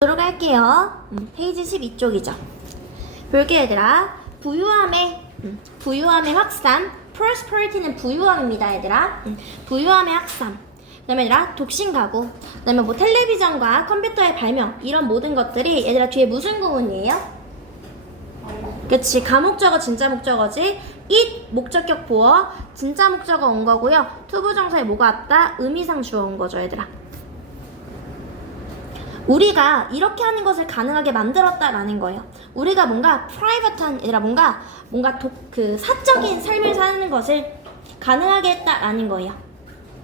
보도록 할게요. 페이지 12쪽이죠. 볼게 얘들아. 부유함의 확산. prosperity는 부유함입니다 얘들아. 부유함의 확산. 그 다음에 얘들아 독신 가구. 그 다음에 뭐 텔레비전과 컴퓨터의 발명. 이런 모든 것들이 얘들아 뒤에 무슨 구문이에요? 그치, 가목적어 진짜 목적어지. it 목적격 보어 진짜 목적어 온 거고요. 투부정사에 뭐가 왔다? 의미상 주어 온 거죠 얘들아. 우리가 이렇게 하는 것을 가능하게 만들었다라는 거예요. 우리가 뭔가 프라이버트한, 얘들아 뭔가 사적인 삶을 사는 것을 가능하게 했다라는 거예요.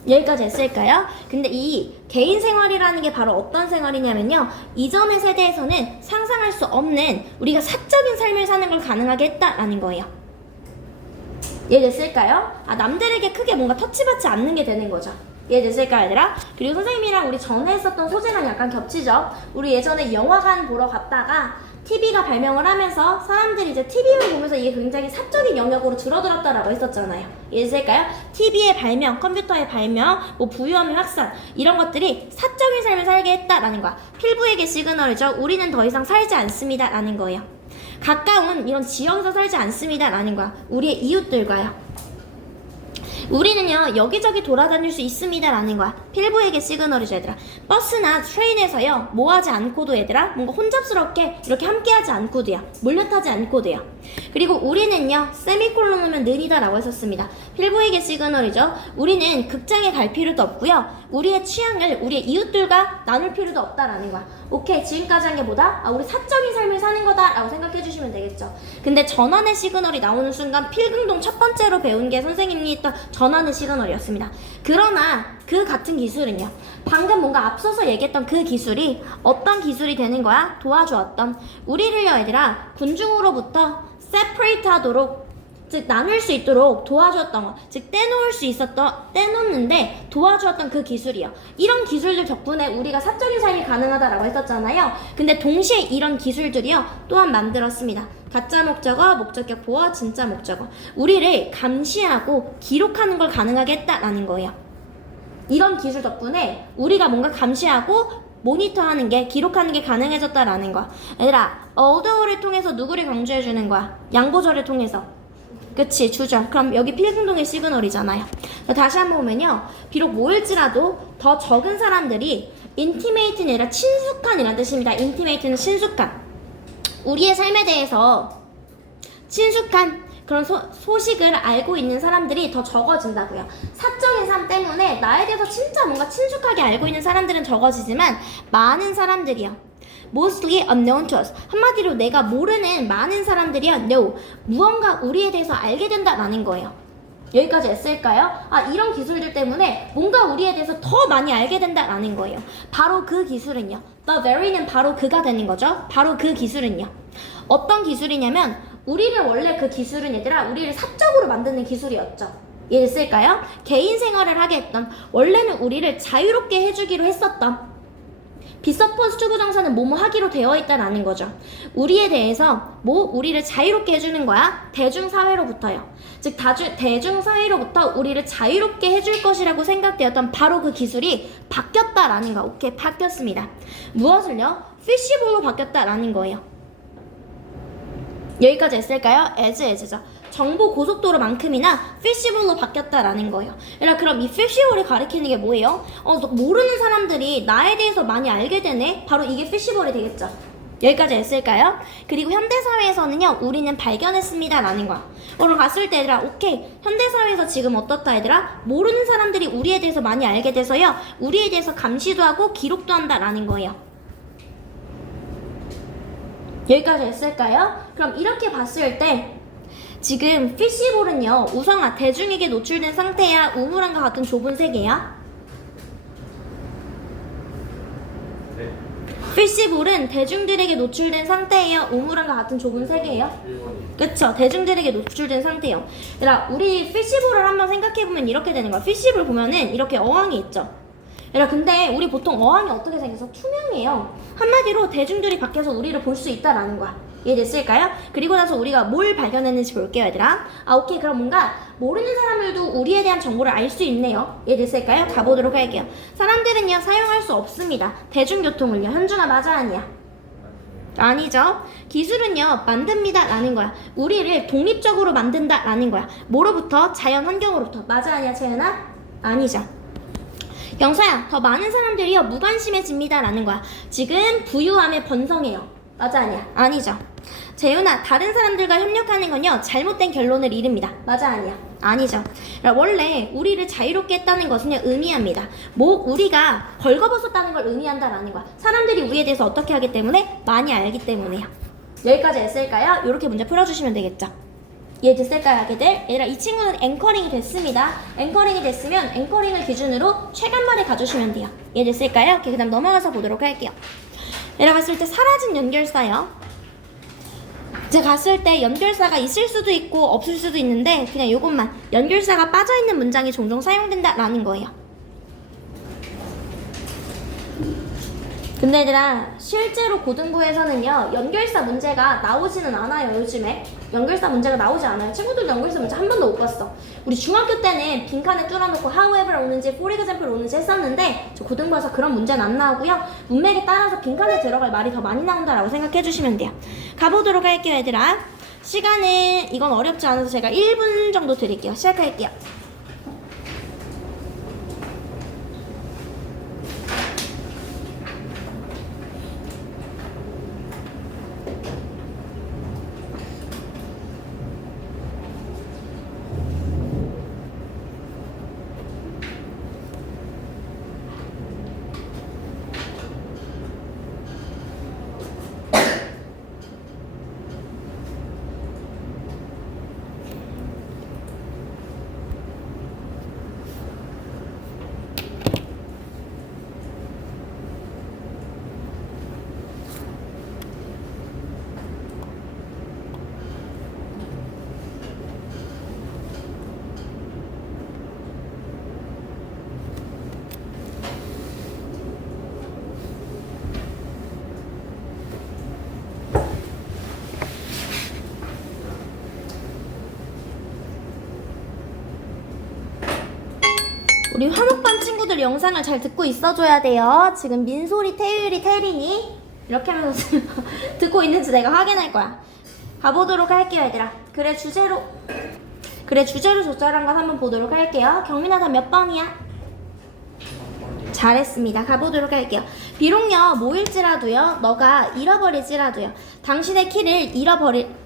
여기까지 했을까요? 근데 이 개인 생활이라는 게 바로 어떤 생활이냐면요, 이전의 세대에서는 상상할 수 없는 우리가 사적인 삶을 사는 걸 가능하게 했다라는 거예요. 이해됐을까요? 남들에게 크게 뭔가 터치받지 않는 게 되는 거죠. 이해됐을까 얘들아? 그리고 선생님이랑 우리 전에 했었던 소재랑 약간 겹치죠? 우리 예전에 영화관 보러 갔다가 TV가 발명을 하면서 사람들이 이제 TV를 보면서 이게 굉장히 사적인 영역으로 줄어들었다라고 했었잖아요. 이해됐을까요? TV의 발명, 컴퓨터의 발명, 뭐 부유함의 확산, 이런 것들이 사적인 삶을 살게 했다라는 거야. 필부에게 시그널이죠. 우리는 더 이상 살지 않습니다 라는 거예요. 가까운 이런 지역에서 살지 않습니다 라는 거야. 우리의 이웃들과요. 우리는요 여기저기 돌아다닐 수 있습니다 라는 거야. 필부에게 시그널이죠 얘들아. 버스나 트레인에서요 뭐하지 않고도 얘들아 뭔가 혼잡스럽게 이렇게 함께하지 않고도야, 몰려타지 않고도야. 그리고 우리는요 세미콜론 오면 느리다 라고 했었습니다. 필부에게 시그널이죠. 우리는 극장에 갈 필요도 없고요, 우리의 취향을 우리의 이웃들과 나눌 필요도 없다라는 거야. 오케이, 지금까지 한 게 뭐다? 우리 사적인 삶을 사는 거다 라고 생각해 주시면 되겠죠. 근데 전환의 시그널이 나오는 순간 필금동 첫 번째로 배운 게 선생님이 했던 전환의 시그널이었습니다. 그러나 그 같은 기술은요, 방금 뭔가 앞서서 얘기했던 그 기술이 어떤 기술이 되는 거야? 도와주었던, 우리를요 얘들아 군중으로부터 세퍼레이트 하도록, 즉 나눌 수 있도록 도와주었던 거, 즉 떼놓는데 도와주었던 그 기술이요. 이런 기술들 덕분에 우리가 사적인 삶이 가능하다라고 했었잖아요. 근데 동시에 이런 기술들이요 또한 만들었습니다. 가짜 목적어, 목적격 보어, 진짜 목적어. 우리를 감시하고 기록하는 걸 가능하게 했다라는 거예요. 이런 기술 덕분에 우리가 뭔가 감시하고 모니터하는 게, 기록하는 게 가능해졌다라는 거야. 얘들아, 어드어를 통해서 누구를 강조해주는 거야? 양보절을 통해서. 그치, 주절. 그럼 여기 필승동의 시그널이잖아요. 다시 한번 보면요, 비록 모일지라도 더 적은 사람들이, 인티메이트는 아니라 친숙한이라는 뜻입니다. 인티메이트는 친숙한, 우리의 삶에 대해서 친숙한 그런 소식을 알고 있는 사람들이 더 적어진다고요. 사적인 삶 때문에 나에 대해서 진짜 뭔가 친숙하게 알고 있는 사람들은 적어지지만 많은 사람들이요, mostly unknown to us, 한마디로 내가 모르는 많은 사람들이요 know, 무언가 우리에 대해서 알게 된다라는 거예요. 여기까지 했을까요? 이런 기술들 때문에 뭔가 우리에 대해서 더 많이 알게 된다라는 거예요. 바로 그 기술은요, the very는 바로 그가 되는 거죠. 바로 그 기술은요 어떤 기술이냐면, 우리를 원래 그 기술은 얘들아 우리를 사적으로 만드는 기술이었죠. 이해됐을까요? 개인 생활을 하게 했던, 원래는 우리를 자유롭게 해주기로 했었던, 비서포스 투부정사는 뭐뭐 하기로 되어 있다라는 거죠. 우리에 대해서 우리를 자유롭게 해주는 거야. 대중사회로부터요. 즉 대중사회로부터 우리를 자유롭게 해줄 것이라고 생각되었던 바로 그 기술이 바뀌었다라는 거. 오케이, 바뀌었습니다. 무엇을요? 피시볼로 바뀌었다라는 거예요. 여기까지 했을까요? as죠. 정보 고속도로만큼이나 피시볼로 바뀌었다라는 거예요. 그럼 이 피시볼이 가리키는 게 뭐예요? 모르는 사람들이 나에 대해서 많이 알게 되네? 바로 이게 피시볼이 되겠죠. 여기까지 했을까요? 그리고 현대사회에서는요, 우리는 발견했습니다 라는 거야. 그럼 갔을 때 얘들아, 오케이, 현대사회에서 지금 어떻다 얘들아? 모르는 사람들이 우리에 대해서 많이 알게 돼서요, 우리에 대해서 감시도 하고 기록도 한다 라는 거예요. 여기까지 했을까요? 그럼 이렇게 봤을 때 지금 피시볼은요, 우성아, 대중에게 노출된 상태야, 우물안과 같은 좁은 세계야? 네. 피시볼은 대중들에게 노출된 상태예요, 우물안과 같은 좁은 세계예요? 그쵸, 대중들에게 노출된 상태예요. 얘들아, 우리 피시볼을 한번 생각해보면 이렇게 되는 거야. 피시볼 보면은 이렇게 어항이 있죠. 근데 우리 보통 어항이 어떻게 생겨서 투명해요. 한마디로 대중들이 밖에서 우리를 볼 수 있다라는 거야. 이해됐을까요? 그리고 나서 우리가 뭘 발견했는지 볼게요, 얘들아. 아, 오케이. 그럼 뭔가 모르는 사람들도 우리에 대한 정보를 알 수 있네요. 이해됐을까요? 가보도록 할게요. 사람들은요, 사용할 수 없습니다. 대중교통을요. 현준아, 맞아, 아니야? 아니죠. 기술은요, 만듭니다. 라는 거야. 우리를 독립적으로 만든다. 라는 거야. 뭐로부터? 자연 환경으로부터. 맞아, 아니야, 재현아? 아니죠. 영서야, 더 많은 사람들이요, 무관심해집니다. 라는 거야. 지금 부유함의 번성해요. 맞아, 아니야? 아니죠. 재윤아, 다른 사람들과 협력하는 건요, 잘못된 결론을 이릅니다. 맞아, 아니야? 아니죠. 원래 우리를 자유롭게 했다는 것은요, 의미합니다. 우리가 벌거벗었다는 걸 의미한다라는 거야. 사람들이 우리에 대해서 어떻게 하기 때문에? 많이 알기 때문에요. 여기까지 했을까요? 이렇게 문제 풀어주시면 되겠죠. 이해됐을까요, 아기들? 얘들아, 이 친구는 앵커링이 됐습니다. 앵커링이 됐으면 앵커링을 기준으로 최간말에 가주시면 돼요. 이해됐을까요? 오케이, 그 다음 넘어가서 보도록 할게요. 얘들아, 갔을 때 사라진 연결사요. 이제 갔을 때 연결사가 있을 수도 있고 없을 수도 있는데 그냥 요것만, 연결사가 빠져있는 문장이 종종 사용된다라는 거예요. 근데 얘들아, 실제로 고등부에서는요, 연결사 문제가 나오지는 않아요. 요즘에 연결사 문제가 나오지 않아요. 친구들도 연결사 문제 한 번도 못 봤어. 우리 중학교 때는 빈칸에 뚫어놓고 however 오는지 for example 오는지 했었는데, 저 고등부에서 그런 문제는 안 나오고요, 문맥에 따라서 빈칸에 들어갈 말이 더 많이 나온다라고 생각해 주시면 돼요. 가보도록 할게요, 얘들아. 시간은 이건 어렵지 않아서 제가 1분 정도 드릴게요. 시작할게요. 우리 화목반 친구들 영상을 잘 듣고 있어줘야 돼요. 지금 민소리, 태율이, 태린이 이렇게 하면서 듣고 있는지 내가 확인할 거야. 가보도록 할게요, 얘들아. 그래, 주제로 적절한 것 한번 보도록 할게요. 경민아, 다 몇 번이야? 잘했습니다. 가보도록 할게요. 비록요, 뭐일지라도요, 너가 잃어버리지라도요, 당신의 키를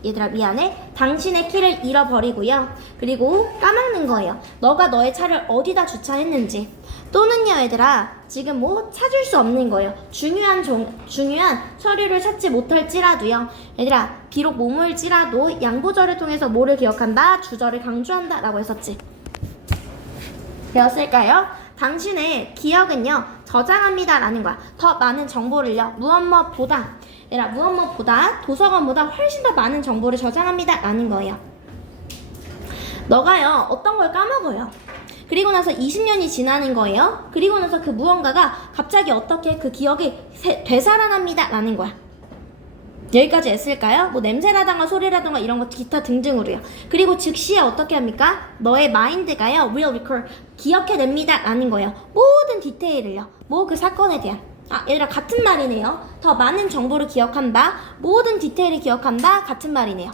얘들아, 미안해. 당신의 키를 잃어버리고요, 그리고 까먹는 거예요. 너가 너의 차를 어디다 주차했는지. 또는요, 얘들아, 지금 찾을 수 없는 거예요. 중요한 서류를 찾지 못할지라도요, 얘들아, 비록 뭐뭐일지라도 양보절을 통해서 뭐를 기억한다? 주절을 강조한다 라고 했었지. 배웠을까요? 당신의 기억은요, 저장합니다 라는 거야. 더 많은 정보를요, 무엇보다 도서관보다 훨씬 더 많은 정보를 저장합니다 라는 거예요. 너가요, 어떤 걸 까먹어요. 그리고 나서 20년이 지나는 거예요. 그리고 나서 그 무언가가 갑자기 어떻게 그 기억이 되살아납니다 라는 거야. 여기까지 했을까요? 냄새라던가 소리라던가 이런 거 기타 등등으로요. 그리고 즉시에 어떻게 합니까? 너의 마인드가요, will recall, 기억해냅니다 라는 거예요. 모든 디테일을요, 그 사건에 대한. 얘들아, 같은 말이네요. 더 많은 정보를 기억한다, 모든 디테일을 기억한다, 같은 말이네요.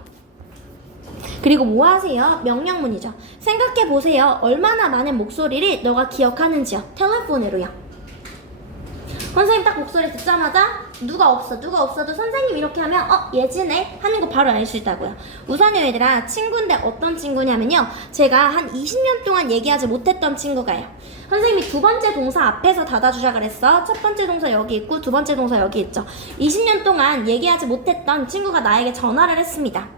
그리고 뭐 하세요? 명령문이죠. 생각해보세요. 얼마나 많은 목소리를 너가 기억하는지요. 텔레폰으로요. 선생님 딱 목소리 듣자마자 누가 없어도 선생님 이렇게 하면 예지네 하는 거 바로 알 수 있다고요. 우선요, 얘들아, 친구인데 어떤 친구냐면요, 제가 한 20년 동안 얘기하지 못했던 친구가요. 선생님이 두 번째 동사 앞에서 닫아주자 그랬어. 첫 번째 동사 여기 있고 두 번째 동사 여기 있죠. 20년 동안 얘기하지 못했던 친구가 나에게 전화를 했습니다.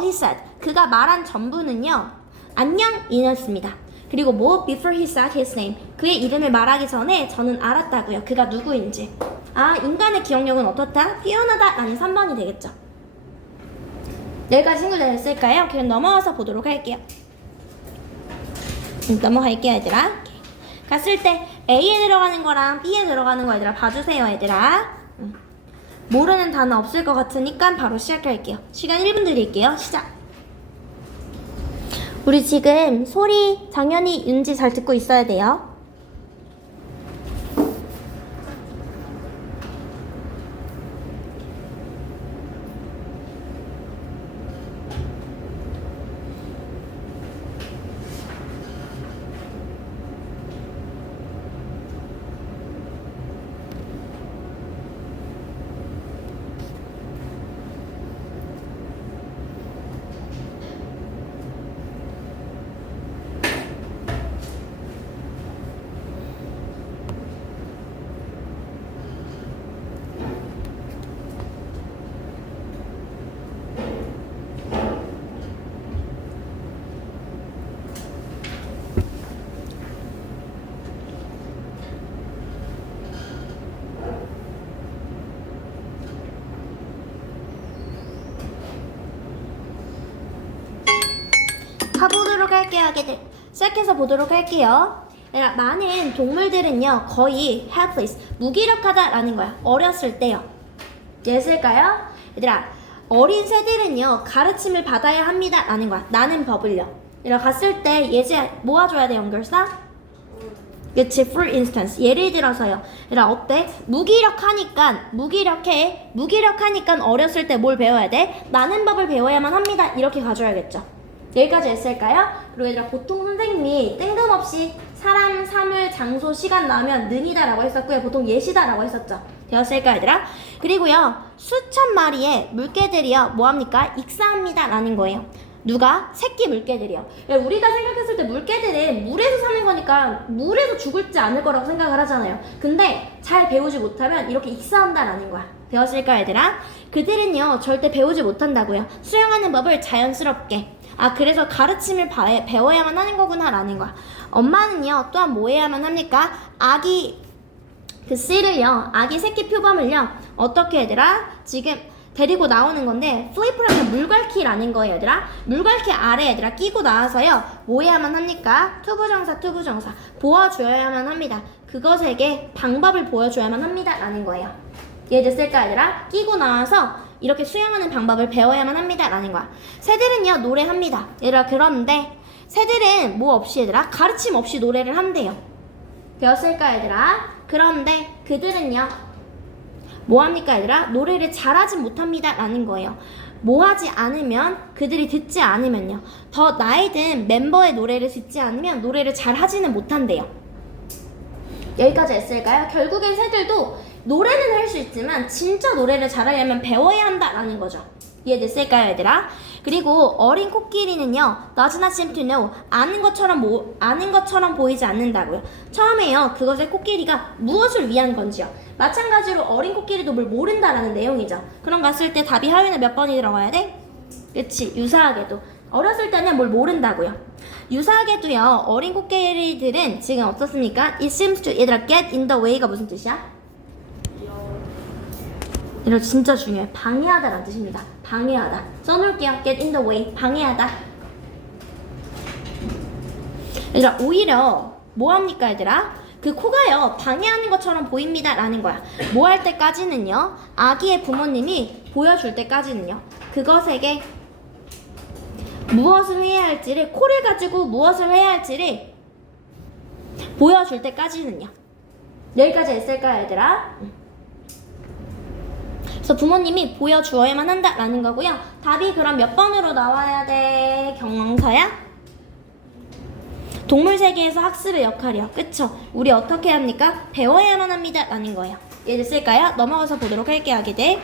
he said, 그가 말한 전부는요, 안녕이었습니다. 그리고 before he said his name, 그의 이름을 말하기 전에 저는 알았다고요. 그가 누구인지. 인간의 기억력은 어떻다? 뛰어나다 라는 3번이 되겠죠. 여기까지 친구들 됐을까요? 그럼 넘어가서 보도록 할게요. 넘어갈게요, 얘들아. 갔을 때 A에 들어가는 거랑 B에 들어가는 거 얘들아 봐주세요, 얘들아. 모르는 단어 없을 것 같으니까 바로 시작할게요. 시간 1분 드릴게요. 시작. 우리 지금 소리 당연히 윤지 잘 듣고 있어야 돼요. 가보도록 할게요. 시작해서 보도록 할게요. 얘들아, 많은 동물들은요 거의 helpless, 무기력하다라는 거야. 어렸을 때요. 예술까요? 얘들아, 어린 새들은요 가르침을 받아야 합니다라는 거야. 나는 법을요. 얘들아, 갔을 때 예제 모아줘야 돼. 연결사. 그치. For instance, 예를 들어서요. 얘들아, 어때? 무기력하니까 어렸을 때 뭘 배워야 돼? 나는 법을 배워야만 합니다. 이렇게 가져야겠죠. 여기까지 했을까요? 그리고 얘들아, 보통 선생님이 뜬금없이 사람, 사물, 장소, 시간 나오면 는이다 라고 했었고요. 보통 예시다 라고 했었죠. 되었을까요, 얘들아? 그리고요, 수천 마리의 물개들이요 뭐합니까? 익사합니다 라는 거예요. 누가? 새끼 물개들이요. 우리가 생각했을 때 물개들은 물에서 사는 거니까 물에서 죽을지 않을 거라고 생각을 하잖아요. 근데 잘 배우지 못하면 이렇게 익사한다 라는 거야. 되었을까요, 얘들아? 그들은요 절대 배우지 못한다고요. 수영하는 법을 자연스럽게. 그래서 가르침을 배워야만 하는 거구나 라는 거야. 엄마는요 또한 뭐 해야만 합니까? 아기 새끼 표범을요 어떻게 얘들아? 지금 데리고 나오는 건데, 플리프라는 물갈퀴라는 거예요, 얘들아. 물갈퀴 아래 얘들아 끼고 나와서요 뭐 해야만 합니까? 투부정사 보여줘야만 합니다. 그것에게 방법을 보여줘야만 합니다 라는 거예요. 이해됐을까, 얘들아? 끼고 나와서 이렇게 수영하는 방법을 배워야만 합니다 라는 거야. 새들은요 노래합니다. 얘들아, 그런데 새들은 뭐 없이 얘들아? 가르침 없이 노래를 한대요. 되었을까, 얘들아? 그런데 그들은요 뭐합니까, 얘들아? 노래를 잘하지 못합니다 라는 거예요. 뭐하지 않으면, 그들이 듣지 않으면요, 더 나이 든 멤버의 노래를 듣지 않으면 노래를 잘하지는 못한대요. 여기까지 했을까요? 결국엔 새들도 노래는 할 수 있지만 진짜 노래를 잘하려면 배워야 한다라는 거죠. 이해됐을까요, 얘들아? 그리고 어린 코끼리는요 does not seem to know, 아는 것처럼 보이지 않는다고요. 처음에요 그것의 코끼리가 무엇을 위한 건지요. 마찬가지로 어린 코끼리도 뭘 모른다라는 내용이죠. 그럼 갔을 때 답이 하위는 몇 번이 들어가야 돼? 그치. 유사하게도 어렸을 때는 뭘 모른다고요. 유사하게도요 어린 코끼리들은 지금 어떻습니까? It seems to, 얘들아, get in the way가 무슨 뜻이야? 이거 진짜 중요해. 방해하다라는 뜻입니다. 방해하다. 써놓을게요. get in the way. 방해하다. 얘들아, 오히려 뭐합니까, 얘들아? 그 코가요 방해하는 것처럼 보입니다 라는 거야. 뭐 할 때까지는요, 아기의 부모님이 보여줄 때까지는요, 그것에게 무엇을 해야 할지를, 코를 가지고 무엇을 해야 할지를 보여줄 때까지는요. 여기까지 했을까요, 얘들아? 그래서 부모님이 보여주어야만 한다라는 거고요. 답이 그럼 몇 번으로 나와야 돼? 경황사야? 동물 세계에서 학습의 역할이요. 그쵸? 우리 어떻게 합니까? 배워야만 합니다 라는 거예요. 이해됐을까요? 넘어가서 보도록 할게요, 아기들.